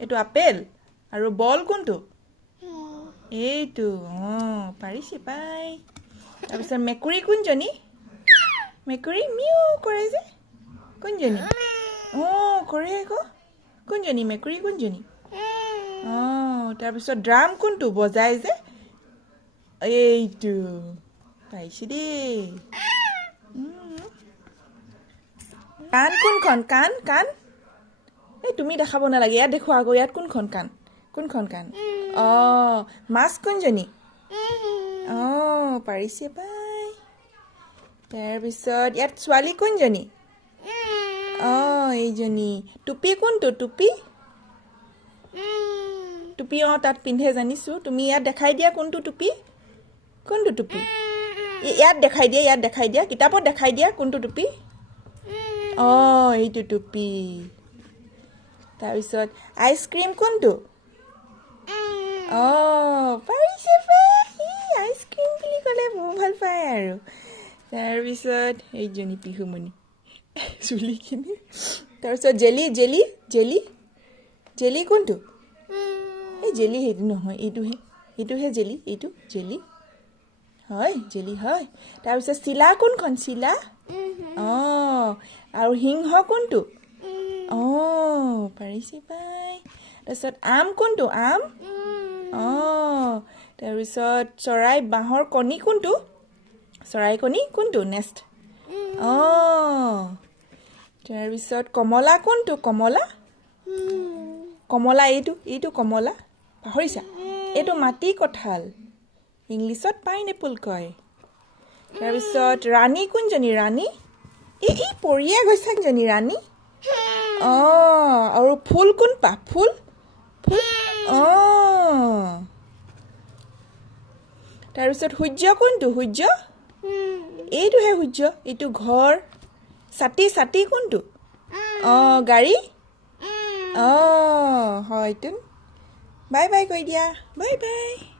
এইটো আপেল আৰু বল কোনটো এইটো পাৰিছে পাই তাৰপিছত মেকুৰী কোনজনী মেকুৰী মিউ কৰে যে কোনজনী কৰে আকৌ কোনজনী মেকুৰী কোনজনী তাৰপিছত ড্ৰাম কোনটো বজাই যে এইটো পাইছে দেই কাণ কোনখন কাণ কাণ এই তুমি দেখাব নালাগে ইয়াত দেখুৱা আকৌ ইয়াত কোনখন কাণ মাছ কোনজনী পাৰিছে পাই তাৰপিছত ইয়াত ছোৱালী কোনজনী এইজনী টুপি কোনটো টুপি টুপি তাত পিন্ধে জানিছোঁ তুমি ইয়াত দেখাই দিয়া কোনটো টুপি ইয়াত দেখাই দিয়া কিতাপত দেখাই দিয়া কোনটো টুপি এইটো টুপি তাৰপিছত আইচক্ৰীম কোনটো পাৰিছে পাই আইচক্ৰীম বুলি ক'লে বৰ ভাল পায় আৰু তাৰপিছত এইজনী পিহুমণি চুলিখিনি তাৰপিছত জেলি কোনটো এই জেলি সেইটো নহয় এইটোহে জেলি হয় জেলি হয় তাৰপিছত চিলা কোনখন চিলা আৰু সিংহ কোনটো পাৰিছে পাই তাৰপিছত আম কোনটো আম তাৰপিছত চৰাই বাঁহৰ কণী কোনটো চৰাই কণী কোনটো নেষ্ট তাৰপিছত কমলা কোনটো কমলা এইটো কমলা পাহৰিছা এইটো মাটি কঁঠাল ইংলিছত পাইনএপল কয় তাৰপিছত ৰাণী কোনজনী ৰাণী এই পৰিয়ে গৈছে জনী ৰাণী আৰু ফুল কোনপা ফুল তাৰপিছত সূৰ্য কোনটো সূৰ্য এইটোহে সূৰ্য এইটো ঘৰ ছাতি কোনটো গাড়ী হয়তো বাই বাই কৈ দিয়া বাই বাই